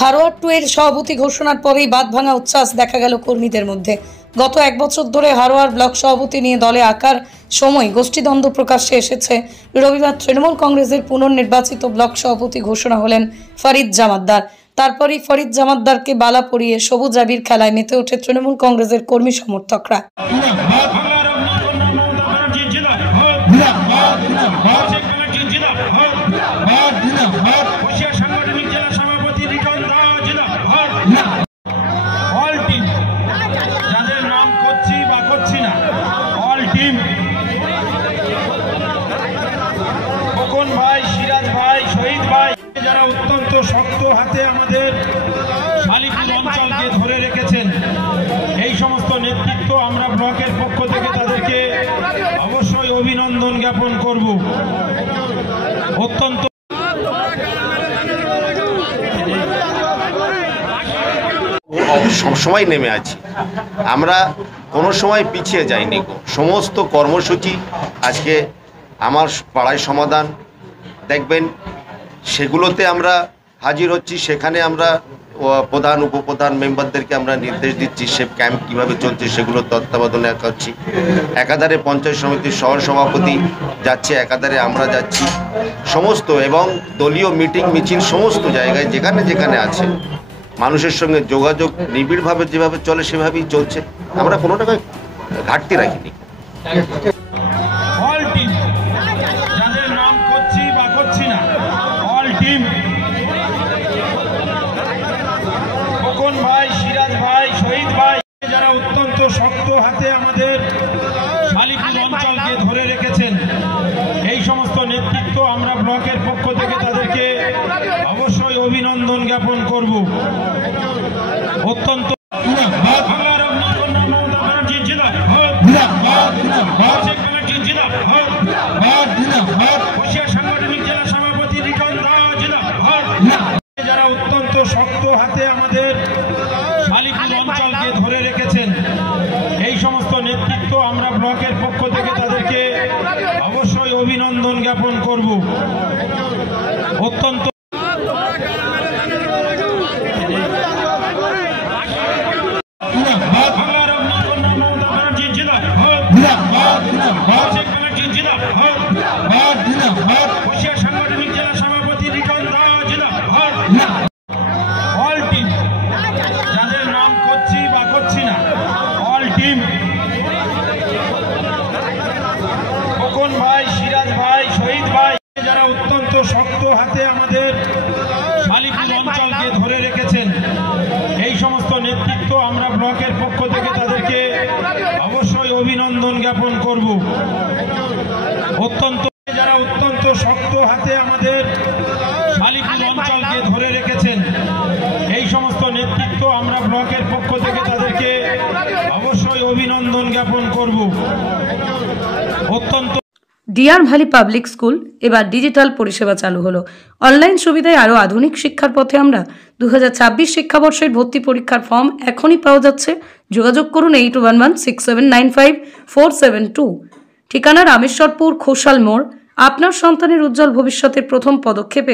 হারোয়ার 2 এর সভাপতি ঘোষণার পরেই বাঁধ ভাঙা উচ্ছ্বাস দেখা গেল কর্মীদের মধ্যে। গত এক বছর ধরে হারোয়ার ব্লক সভাপতি নিয়ে দলে আকার সময় গোষ্ঠীদ্বন্দ্ব প্রকাশ্যে এসেছে। রবিবার তৃণমূল কংগ্রেসের পুনর্নির্বাচিত ব্লক সভাপতি ঘোষণা হলেন ফরিদ জামাদ্দার। তারপরই ফরিদ জামাদ্দারকে বালা পরিয়ে সবুজ আবির খেলায় মেতে ওঠে তৃণমূল কংগ্রেসের কর্মী সমর্থকরা। ভাই, সিরাজ ভাই, শহীদ ভাই, যারা অত্যন্ত শক্ত হাতে আমাদের শালিপুর অঞ্চলকে ধরে রেখেছেন, এই সমস্ত নেতৃত্ব আমরা ব্লকের পক্ষ থেকে তাদেরকে অবশ্যই অভিনন্দন জ্ঞাপন করব। অত্যন্ত সবসময় নেমে আছি আমরা, কোনো সময় পিছিয়ে যাইনি। সমস্ত কর্মসূচি আজকে আমার পাড়ায় সমাধান দেখবেন, সেগুলোতে আমরা হাজির হচ্ছি। সেখানে আমরা প্রধান উপপ্রধান মেম্বারদেরকে আমরা নির্দেশ দিচ্ছি, সে ক্যাম্প কীভাবে চলছে সেগুলো তত্ত্বাবধানে করছি। একাধারে পঞ্চায়েত সমিতির সহসভাপতি যাচ্ছে, একাধারে আমরা যাচ্ছি সমস্ত, এবং দলীয় মিটিং মিছিল সমস্ত জায়গায় যেখানে যেখানে আছে মানুষের সঙ্গে যোগাযোগ নিবিড়ভাবে যেভাবে চলে সেভাবেই চলছে। আমরা কোনো টাকায় ঘাটতি রাখিনি। ভাই, সিরাজ ভাই, শহীদ ভাই, যারা অত্যন্ত শক্ত হাতে আমাদের শালিপুর অঞ্চলকে ধরে রেখেছেন, এই সমস্ত নেতৃত্ব আমরা ব্লকের পক্ষ থেকে তাদেরকে অবশ্যই অভিনন্দন জ্ঞাপন করব। অত্যন্ত সাংগঠনিক জেলা সভাপতি যারা অত্যন্ত শক্ত হাতে আমাদের শালিপুর অঞ্চলকে ধরে রেখেছেন, এই সমস্ত নেতৃত্ব আমরা ব্লকের পক্ষ থেকে তাদেরকে অবশ্যই অভিনন্দন জ্ঞাপন করব। অত্যন্ত সাংগঠনিক জেলা সভাপতি অল টিম, যাদের নাম করছি বা করছি না, অল টিম, খোকন ভাই, সিরাজ ভাই, শহীদ ভাই, যারা অত্যন্ত শক্ত হাতে আমাদের শালিপুর অঞ্চলকে ধরে রেখেছেন, এই সমস্ত নেতৃত্ব আমরা ব্লকের পক্ষ থেকে তাদেরকে অবশ্যই অভিনন্দন জ্ঞাপন করব। অত্যন্ত যারা অত্যন্ত শক্ত হাতে আমাদের শালিপুর অঞ্চলকে ধরে রেখেছেন, এই সমস্ত নেতৃত্ব আমরা ব্লকের পক্ষ থেকে তাদেরকে অবশ্যই অভিনন্দন জ্ঞাপন করব। অত্যন্ত ডিয়ার ভ্যালি পাবলিক স্কুল এবার ডিজিটাল পরিষেবা চালু হলো। অনলাইন সুবিধায় আরও আধুনিক শিক্ষার পথে আমরা। 2026 শিক্ষাবর্ষের ভর্তি পরীক্ষার ফর্ম এখনই পাওয়া যাচ্ছে। যোগাযোগ করুন 8116795472। ঠিকানা রামেশ্বরপুর, খোসাল মোড়। আপনার সন্তানের উজ্জ্বল ভবিষ্যতের প্রথম পদক্ষেপ।